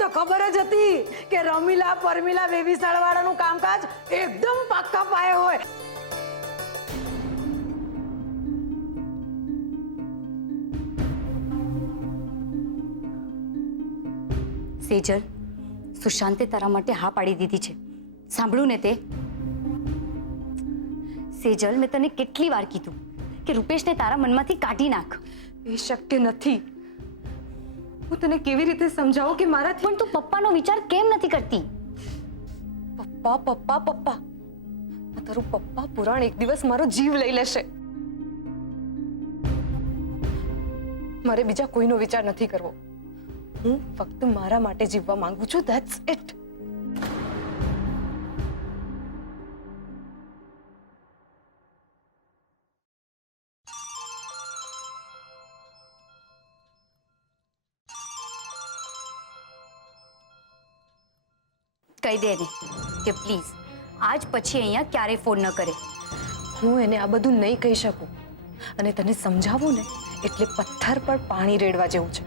તો ખબર જ હતી કે રમીલા પરમીલા બેબી શાળાવાળાનું કામકાજ એકદમ પાક્કા પાયે હોય. સેજલ, સુશાંતે તારા માટે હા પાડી દીધી છે. સાંભળ્યું ને તે? સેજલ, મેં તને કેટલી વાર કીધું કે રૂપેશને તારા મનમાંથી કાઢી નાખ. એ શક્ય નથી. હું તને કેવી રીતે સમજાવું કે મારાથી પણ તું પપ્પાનો વિચાર કેમ નથી કરતી? પપ્પા પપ્પા પપ્પા આ તારું પપ્પા પુરાણ એક દિવસ મારો જીવ લઈ લેશે. મારે બીજા કોઈનો વિચાર નથી કરવો. હું ફક્ત મારા માટે જીવવા માંગુ છું. That's it. કહી દે ને કે પ્લીઝ આજ પછી અહીંયા ક્યારેય ફોન ન કરે. હું એને આ બધું નહીં કહી શકું અને તને સમજાવું ને એટલે પથ્થર પર પાણી રેડવા જેવું છે.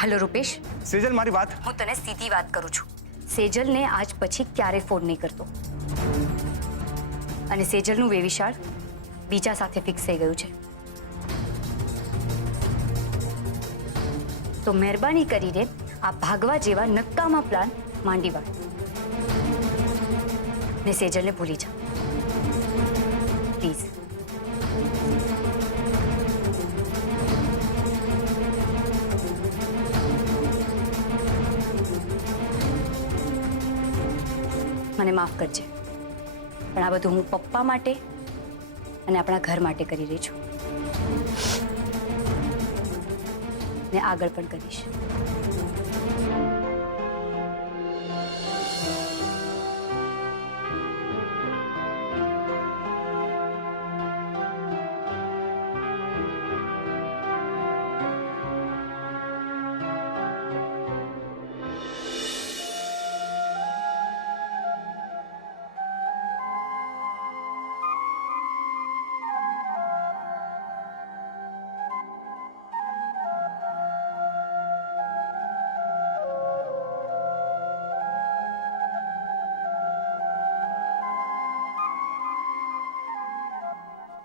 હેલો રૂપેશ, સેજલ, મારી વાત. હું તને સીધી વાત કરું છું. સેજલને આજ પછી ક્યારેય ફોન નહીં કરતો અને સેજલનું વેવિશાળ બીજા સાથે ફિક્સ થઈ ગયું છે. તો મહેરબાની કરીને આ ભાગવા જેવા નક્કામાં પ્લાન માંડી વાળ ને સેજલને ભૂલી જા પ્લીઝ. મને માફ કરજે, પણ આ બધું હું પપ્પા માટે અને આપણા ઘર માટે કરી રહી છું ને આગળ પણ કરીશ.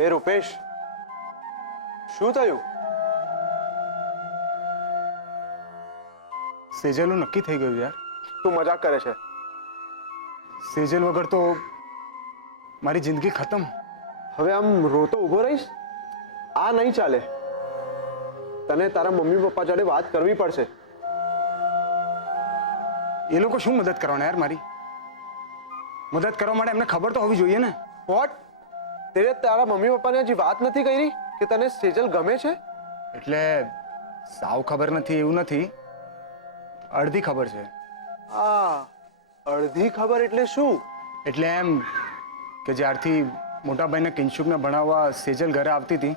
એ રૂપેશ, શું થયું? સેજલનું નક્કી થઈ ગયું યાર. તું મજાક કરે છે? સેજલ વગર તો મારી જિંદગી ખતમ. હવે આમ રોતો ઊભો રહીશ? આ નહીં ચાલે. તને તારા મમ્મી પપ્પા જોડે વાત કરવી પડશે. એ લોકો શું મદદ કરવાના યાર મારી? મદદ કરવા માટે એમને ખબર તો હોવી જોઈએ ને. વોટ? તે તારા મમ્મી પપ્પાને હજી વાત નથી કરી કે તને સેજલ ગમે છે? એટલે સાવ ખબર નથી એવું નથી, અડધી ખબર છે. આ અડધી ખબર એટલે શું? એટલે એમ કે જ્યારથી મોટા ભાઈને કિંશુકને ભણાવવા સેજલ ઘરે આવતી હતી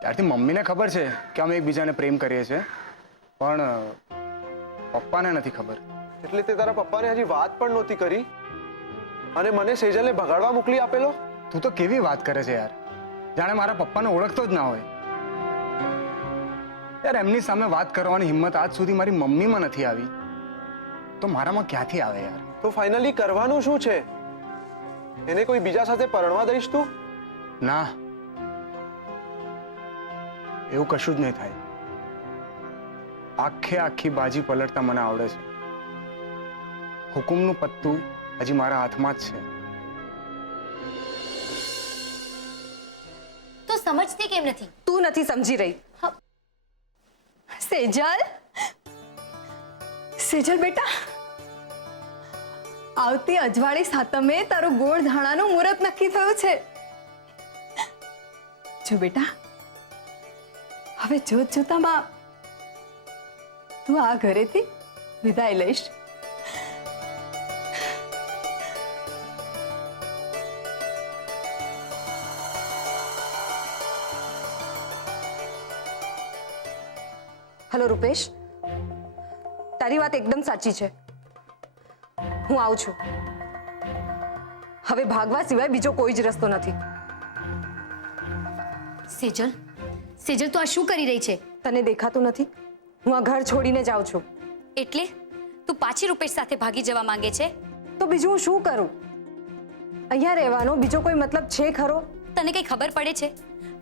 ત્યારથી મમ્મીને ખબર છે કે અમે એકબીજાને પ્રેમ કરીએ છીએ, પણ પપ્પાને નથી ખબર. એટલે તે તારા પપ્પાને હજી વાત પણ નહોતી કરી અને મને સેજલને ભગાડવા મોકલી આપેલો? તું તો કેવી વાત કરે છે યાર, જાણે મારા પપ્પાને ઓળખતો જ ના હોય. યાર એમની સામે વાત કરવાની હિંમત આજ સુધી મારી મમ્મીમાં નથી આવી, તો મારામાં ક્યાંથી આવે યાર? તો ફાઇનલી કરવાનું શું છે? એને કોઈ બીજા સાથે પરણવા દઈશ તું? ના, એવું કશું જ નહીં થાય. આખી બાજી પલટતા મને આવડે છે. હુકુમનું પત્તું હજી મારા હાથમાં જ છે. તો સમજતી કેમ નથી? તું નથી સમજી રહી. સેજલ, સેજલ બેટા, આવતી અજવાળી સાતમે તારું ગોળ ધાણાનું મુહૂર્ત નક્કી થયું છે. જો બેટા, હવે જોત જોતામાં તું આ ઘરેથી વિદાય લઈશ. હેલો રૂપેશ, તારી વાત એકદમ સાચી છે. હું આવું છું. હવે ભાગવા સિવાય બીજો કોઈ જ રસ્તો નથી. સેજલ, સેજલ તું આ શું કરી રહી છે? તને દેખાતું નથી હું આ ઘર છોડીને જાઉં છું. એટલે તું પાછી રૂપેશ સાથે ભાગી જવા માંગે છે? તો બીજું હું શું કરું? અહીંયા રહેવાનો બીજો કોઈ મતલબ છે ખરો? તને કઈ ખબર પડે છે?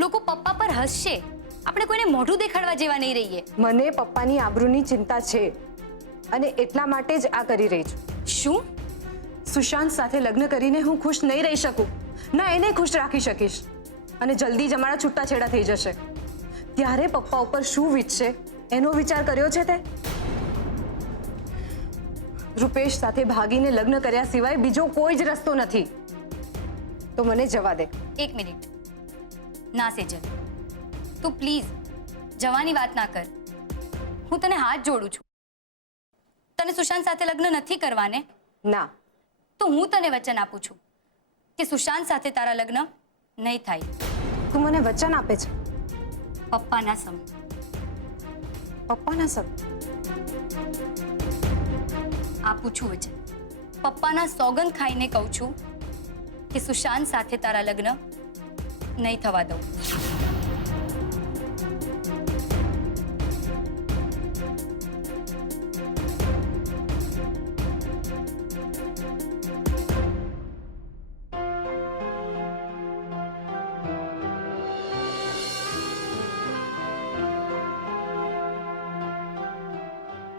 લોકો પપ્પા પર હસશે, આપણે કોઈને મોઢું દેખાડવા જેવા નહીં રહીએ. મને પપ્પાની આબરૂની ચિંતા છે અને એટલા માટે જ આ કરી રહી છું. શું? સુશાંત સાથે લગ્ન કરીને હું ખુશ નહીં રહી શકું, ના એને ખુશ રાખી શકીશ, અને જલ્દી જ અમારા છૂટાછેડા થઈ જશે. ત્યારે પપ્પા ઉપર શું વીતશે એનો વિચાર કર્યો છે તે? રૂપેશ સાથે ભાગીને લગ્ન કર્યા સિવાય બીજો કોઈ જ રસ્તો નથી. તો મને જવા દે. એક મિનિટ. ના સેજલ, તું પ્લીઝ જવાની વાત ના કર. હું તને હાથ જોડું છું. તને સુશાંત સાથે લગ્ન નથી કરવાને? ના. તો હું તને વચન આપું છું કે સુશાંત સાથે તારા લગ્ન નહીં થાય. તું મને વચન આપે છે? પપ્પાના સમ. પપ્પાના સબ? આપું છું વચન. પપ્પાના સોગંદ ખાઈને કહું છું કે સુશાંત સાથે તારા લગ્ન નહીં થવા દઉં.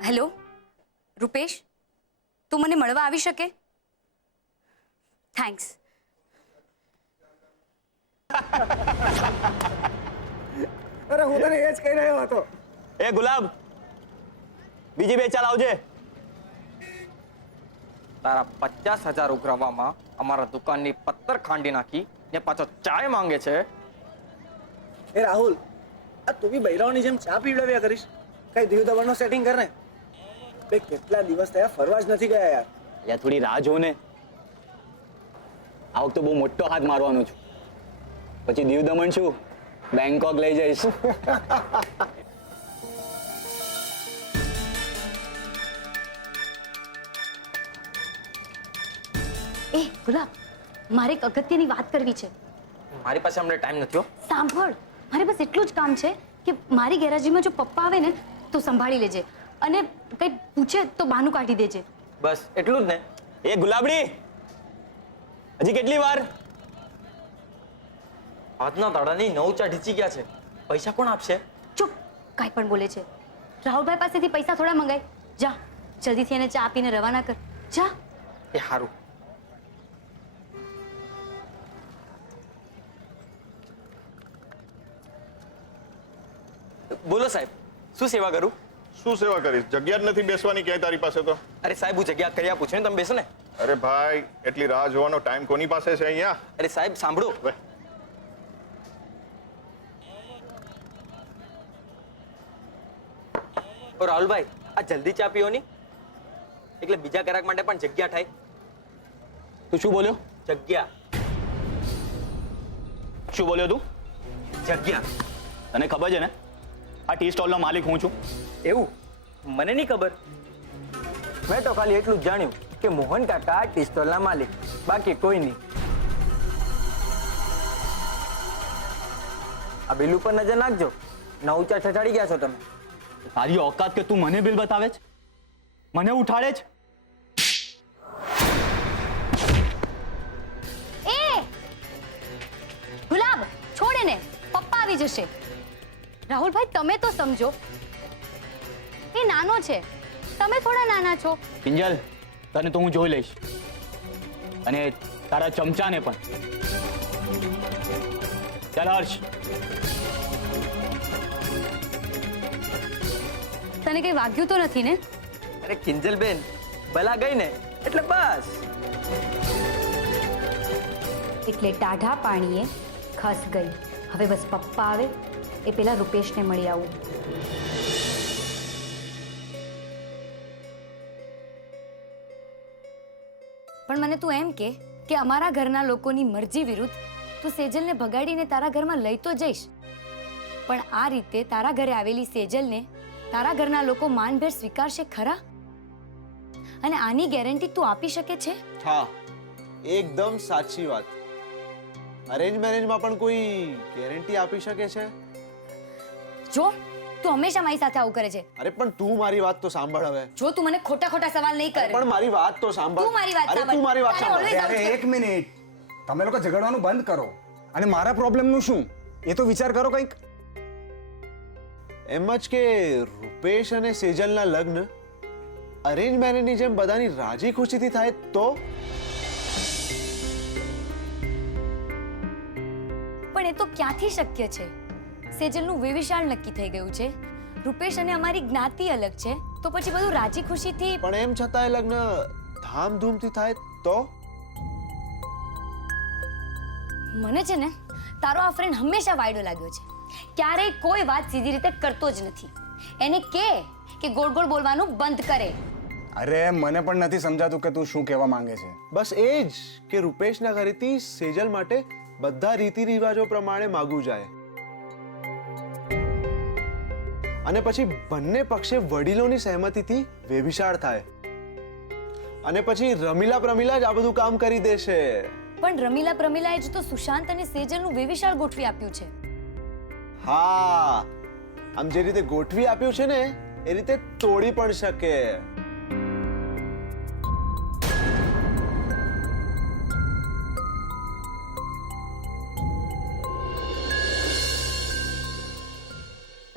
હેલો રૂપેશ, તું મને મળવા આવી શકે? થેન્ક્સ. અરે હું તને એ જ કહી રહ્યો હતો. એ ગુલાબ, બીજી બે ચાલ આવજે. તારા 50,000 ઉઘરાવવામાં અમારા દુકાનની પત્તર ખાંડી નાખી ને પાછો ચાય માંગે છે. એ રાહુલ, આ તું બી બૈરાઓની જેમ ચા પીવડાવ્યા કરીશ. કઈ દીવ દબાણનો સેટિંગ કર ને. બે કેટલા દિવસ થયા ફરવા જ નથી ગયા યાર. યા થોડી રાહ જો ને. આ વખતે બહુ મોટો હાથ મારવાનો છું. પછી દીવ દમણ શું, બેંકોક લઈ જઈશ. એ ગુલાબ, મારે એક અગત્યની વાત કરવી છે. મારી પાસે હમણાં ટાઈમ નથી હો. સાંભળ, મારે બસ એટલું જ કામ છે કે મારી ગેરેજમાં જો પપ્પા આવે ને તો સંભાળી લેજે, અને કંઈ પૂછે તો બહાનું કાઢી દેજે. બસ એટલું જ ને. એ ગુલાબડી, હજી કેટલી વાર? આજના દાડાની 9 ચા ઢીચી ગયા છે. પૈસા કોણ આપશે? ચૂપ, કાંઈ પણ બોલે છે. રાહુલભાઈ પાસેથી પૈસા થોડા મંગાય. જા, જલ્દીથી એને ચા આપીને રવાના કર. જા. એ હારું. બોલો સાહેબ, શું સેવા કરું? શું સેવા કરીશ? જગ્યા જ નથી બેસવાની ક્યાંય તારી પાસે તો. અરે સાહેબ, હું જગ્યા કરી આપું છું ને, તમે બેસો ને. અરે ભાઈ, એટલી રાહ જોવાનો ટાઈમ કોની પાસે છે અહીંયા? અરે સાહેબ સાંભળો. હવે ઓ રાહુલભાઈ, આ જલ્દી ચા પીઓ ની, એટલે બીજા ગ્રાહક માટે પણ જગ્યા થાય. તું શું બોલ્યો? જગ્યા. શું બોલ્યો તું? જગ્યા. તને ખબર છે ને આ ટી સ્ટોલનો માલિક હું છું? એવું મને નહીં ખબર. મેં તો ખાલી એટલું જ જાણ્યું કે મોહન કાકા ટી સ્ટોલના માલિક, બાકી કોઈ નહીં. આ બિલ ઉપર નજર નાખજો. 9 ચા ઠઠાડી ગયા છો તમે. તારી औकात કે તું મને બિલ બતાવે છે, મને ઉઠાડે છે? એ ગુલાબ, છોડ એને, પપ્પા આવી જશે. રાહુલભાઈ, તમે તો સમજો, એ નાનો છે, તમે થોડા નાના છો. કિંજલ, તને તો હું જોઈ લઈશ, અને તારા ચમચાને પણ. ચાલ હર્ષ. તને કઈ વાગ્યું તો નથી ને? અરે કિંજલ બેન, ભલા ગઈ ને એટલે બસ. એટલે ટાઢા પાણીએ ખસ ગઈ. હવે બસ પપ્પા આવે એ પેલા રૂપેશને મળી આવું. પણ મને તું એમ કે અમારા ઘરના લોકોની મરજી વિરુદ્ધ તું સેજલને ભગાડીને તારા ઘરમાં લઈ તો જઈશ, પણ આ રીતે તારા ઘરે આવેલી સેજલને તારા ઘરના લોકો માનભેર સ્વીકારશે ખરા? અને આની ગેરંટી તું આપી શકે છે? હા, એકદમ સાચી વાત. અરેન્જ મેરેજમાં પણ કોઈ ગેરંટી આપી શકે છે? જો તું હંમેશા મારી સાથે આવું કરે છે. અરે પણ તું મારી વાત તો સાંભળ હવે. જો તું મને ખોટા ખોટા સવાલ નહીં કર. પણ મારી વાત તો સાંભળ. તું મારી વાત અરે સાંભળ. તું મારી વાત તારે સાંભળ. always આવું અરે છે. એક મિનિટ, તમે લોકો ઝઘડવાનું બંધ કરો અને મારા પ્રોબ્લેમનું શું એ તો વિચાર કરો કંઈક. એમ જ કે રૂપેશ અને સેજલના લગ્ન અરેન્જ મેરેજની જેમ બધાની રાજી ખુશીથી થાય તો? પણ એ તો ક્યાંથી શક્ય છે? સેજલનું વેવિશાળ નક્કી થઈ ગયું છે. રૂપેશ અને અમારી જ્ઞાતિ અલગ છે, તો પછી બધું રાજી ખુશીથી. પણ એમ છતાંય લગ્ન ધામધૂમથી થાય તો? મને છે ને તારો આ ફ્રેન્ડ હંમેશા વાયડો લાગ્યો છે. ક્યારેય કોઈ વાત સીધી રીતે કરતો જ નથી. એને કે ગોળ ગોળ બોલવાનું બંધ કરે. અરે મને પણ નથી સમજાતું કે તું શું કહેવા માંગે છે. બસ એ જ કે રૂપેશના ઘરેથી સેજલ માટે બધા રીતિ રિવાજો પ્રમાણે માગવું જાય અને પછી બંને પક્ષે વડીલોની સહેમતીથી વેવિશાળ થાય અને પછી રમીલા પ્રમીલા જ આ બધું કામ કરી દેશે. પણ રમીલા પ્રમીલાએ જ તો સુશાંત અને સેજલનું વેવિશાળ ગોઠવી આપ્યું છે. હા, આમ જે રીતે ગોઠવી આપ્યું છે ને એ રીતે તોડી પણ શકે.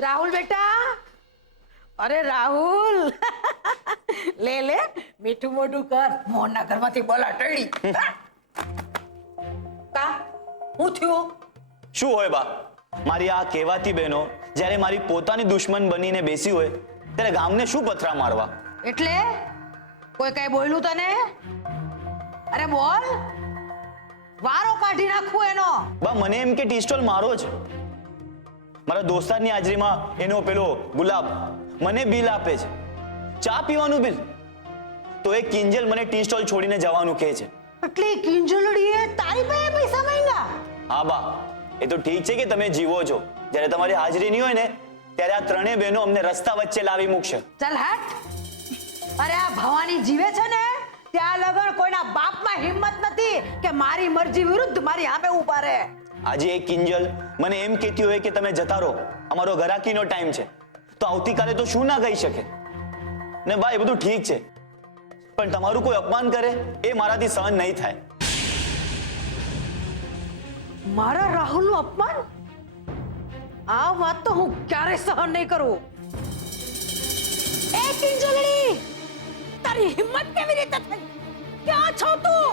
રાહુલ બેટા, અરે રાહુલ, લે લે મીઠું મોઢું કર. મોહનના ઘરમાંથી બોલા ટળી. કા હું થયું? શું હોય બા? મારી આ કહેવાતી બહેનો જ્યારે મારી પોતાની દુશ્મન બનીને બેસી હોય ત્યારે ગામને શું પથરા મારવા? એટલે કોઈ કઈ બોલ્યું તને? અરે બોલ, વારો કાઢી નાખું એનો. બા મને એમ કે ટી સ્ટોલ મારો જ. મારા દોસ્તારની હાજરીમાં એનો પેલો ગુલાબ મને બિલ આપે છે, ચા પીવાનું બિલ. તો એ કિંજલ મને ટી સ્ટોલ છોડીને જવાનું કહે છે. એટલે કિંજલડીએ તારી પાસે પૈસા માંગ્યા? હા બા, એ તો ઠીક છે કે તમે જીવો છો. જ્યારે તમારી હાજરી નહીં હોય ને ત્યારે આ ત્રણેય બહેનો અમને રસ્તા વચ્ચે લાવી મૂકશે. ચાલ હટ. અરે આ ભવાની જીવે છે ને ત્યાં લગન કોઈના બાપમાં હિંમત નથી કે મારી મરજી વિરુદ્ધ મારી સામે ઊભા રહે. આજે એક કિંજલ મને એમ કહેતી હોય કે તમે જતા રહો, અમારો ઘરાકીનો ટાઈમ છે, તો આવતીકાલે તો શું ના કહી શકે ને બા. એ બધું ઠીક છે, પણ તમારું કોઈ અપમાન કરે એ મારાથી સહન નહીં થાય. મારા રાહુલનું અપમાન? આ વાત તો હું ક્યારે સહન નહીં કરું. એ કિંજલડી, તારી હિંમત કેવી રીતે થઈ? ક્યાં છો તું?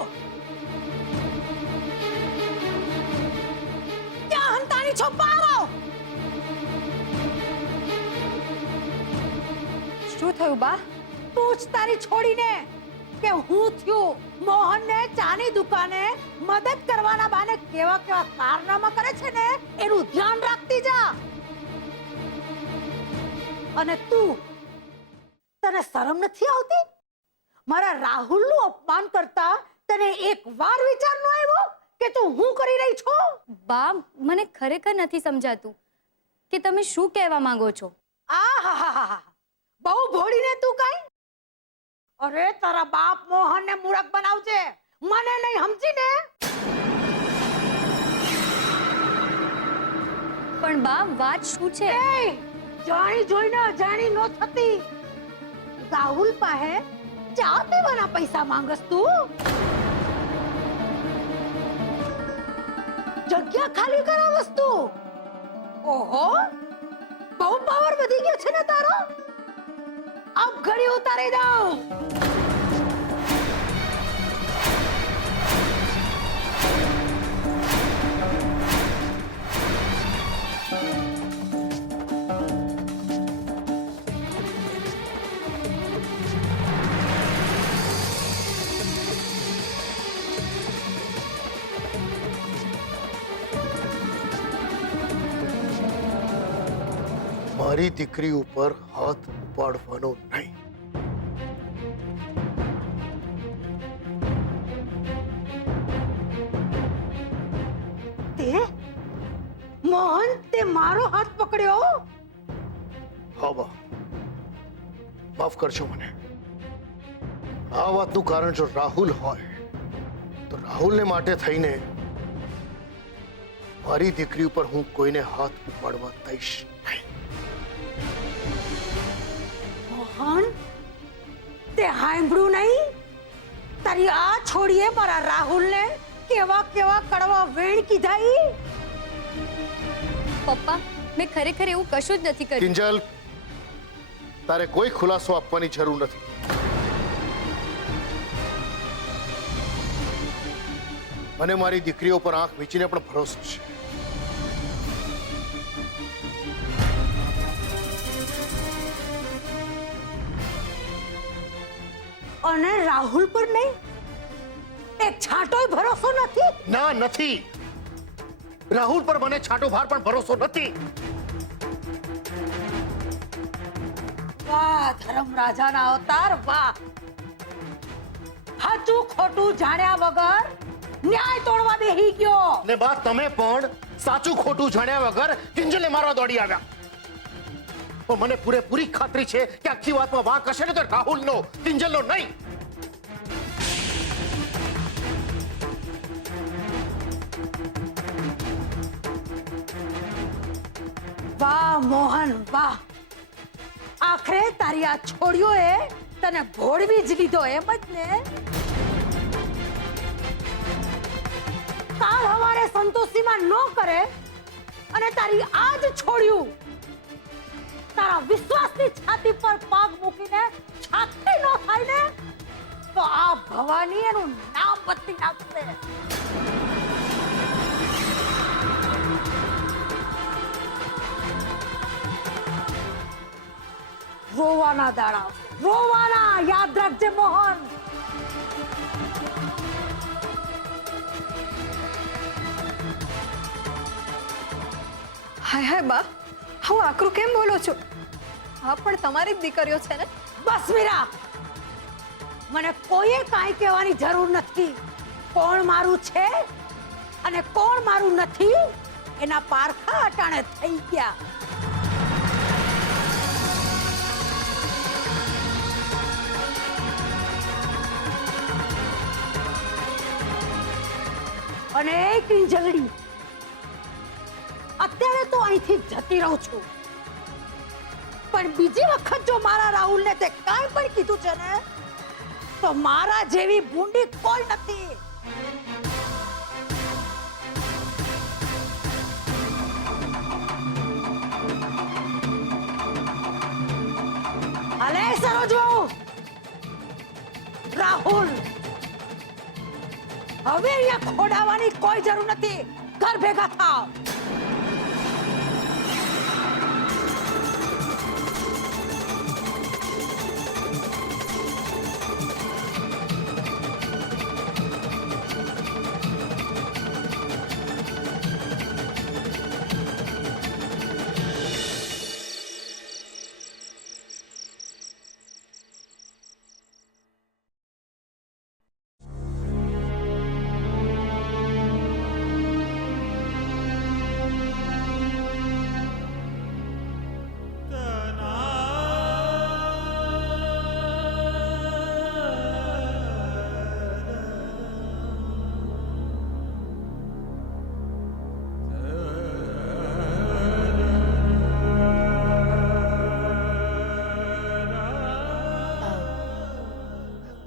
ક્યાં હંતાણી છો? પારો! શું થયું બા? પૂછ તારી છોડીને કે હું થયું મોહનને ચાની દુકાને મદદ કરવાના બહાને કેવા કેવા કારનામા કરે છે ને એનું ધ્યાન રાખતી જા. અને તું, તને શરમ નથી આવતી? મારા રાહુલનું અપમાન કરતા તને એક વાર વિચાર ન આવ્યો કે તું હું કરી રહી છો? બા મને ખરેખર નથી સમજાતું કે તમે શું કહેવા માંગો છો. આહાહાહા, બહુ ભોળીને તું કઈ? અરે તારા બાપ મોહનને મૂરખ બનાવજે, મને નહીં સમજીને? પણ બા વાત શું છે? એ જાણી જોઈને અજાણી નો થતી. રાહુલ પાસે ચા પીવાના પૈસા માંગસ તું? જગ્યા ખાલી કરાવસ તું? ઓહો, બહુ પાવર વધી ગયો છે ને તારો. અબ ઘડી ઉતારી દઉં. મારી દીકરી ઉપર હાથ ઉપાડવાનો નહીં. તે મોહન, તે મારો હાથ પકડ્યો? હા બા, માફ કરજો મને. આ વાતનું કારણ જો રાહુલ હોય તો રાહુલને માટે થઈને મારી દીકરી ઉપર હું કોઈને હાથ ઉપાડવા દઈશ નહીં. તે સાંભળ્યું નહીં? તારી આ છોડીએ મારા રાહુલને કેવા કેવા કડવા વેણ કીધા ઈ? પપ્પા મેં ખરેખર એવું કશું જ નથી કર્યું. કિંજલ, તારે કોઈ ખુલાસો આપવાની જરૂર નથી. મને મારી દીકરીઓ પર આંખ મીચીને પણ ભરોસો છે. અને રાહુલ પર નહીં? એક છાંટોય ભરોસો નથી? ના, નથી. રાહુલ પર મને છાંટો ભાર પણ ભરોસો નથી. વાહ ધર્મરાજાના અવતાર, વાહ! સાચું ખોટું જાણ્યા વગર ન્યાય તોડવા બેહી ગયો. ને બા, તમે પણ સાચું ખોટું જાણ્યા વગર કિંજલને મારવા દોડી આવ્યા. પણ મને પૂરેપૂરી ખાતરી છે કે આખી વાતમાં વાંક હશે ને તો રાહુલનો, કિંજલનો નહીં. વાહ મોહન, વાહ! આખરે તારી આ છોડીઓએ તને ભોળવી જ લીધો, એમ જ ને? કાલ હવારે સંતોષીમાં ન કરે અને તારી આ જ છોડ્યું તારા વિશ્વાસની છાતી પર પગ મૂકીને છાતી ન થાય ને, તો આ ભવાની એનું નામ બદલી નાખશે. રોવાના દાડા, રોવાના, યાદ રાખજે મોહન. હાય હાય બા, હું આકરું કેમ બોલો છો? હા પણ તમારી જ દીકરીઓ છે ને. બસ મીરા, મને કોઈએ કાંઈ કહેવાની જરૂર નથી. કોણ મારું છે અને કોણ મારું નથી એના પારખા અટાણે થઈ ગયા. અને કિંજલડી, અત્યારે તો અહીંથી જતી રહું છું, પણ બીજી વખત જો મારા રાહુલને તે કાંઈ પણ કીધું છે ને, તો મારા જેવી ભૂંડી કોઈ નથી. અલે સરોજો, રાહુલ, હવે અહીંયા ખોડાવાની કોઈ જરૂર નથી. ઘર ભેગા થાવ.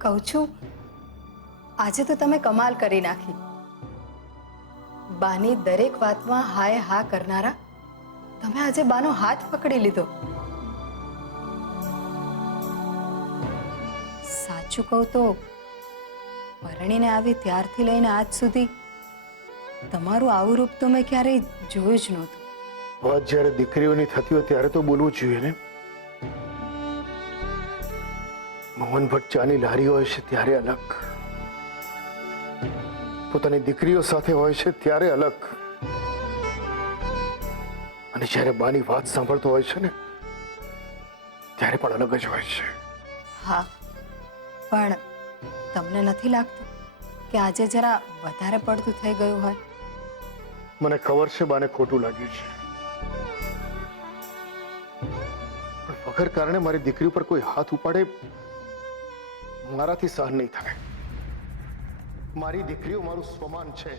કહું છું, આજે તો તમે કમાલ કરી નાખી. બાની દરેક વાતમાં હાય હા કરનારા તમે આજે બાનો હાથ પકડી લીધો. સાચું કહું તો પરણીને આવી ત્યારથી લઈને આજ સુધી તમારું આવું રૂપ તો મેં ક્યારેય જોયું જ નહોતું. વાત જ્યારે દીકરીઓની થતી હોય ત્યારે તો બોલવું જોઈએ ને. મોહન ભટ્ટ ચાની લારી હોય છે ત્યારે અલગ, પોતાની દીકરીઓ સાથે હોય છે ત્યારે અલગ, અને જ્યારે બાની વાત સાંભળતો હોય છે ને ત્યારે પણ અલગ જ હોય છે. હા, પણ તમને નથી લાગતું કે આજે જરા વધારે પડતું થઈ ગયું હોય? મને ખબર છે બાને ખોટું લાગ્યું છે, પણ વગર કારણે મારી દીકરી ઉપર કોઈ હાથ ઉપાડે મારાથી સહન નહીં થાય. મારી દીકરીઓ મારું સ્વમાન છે.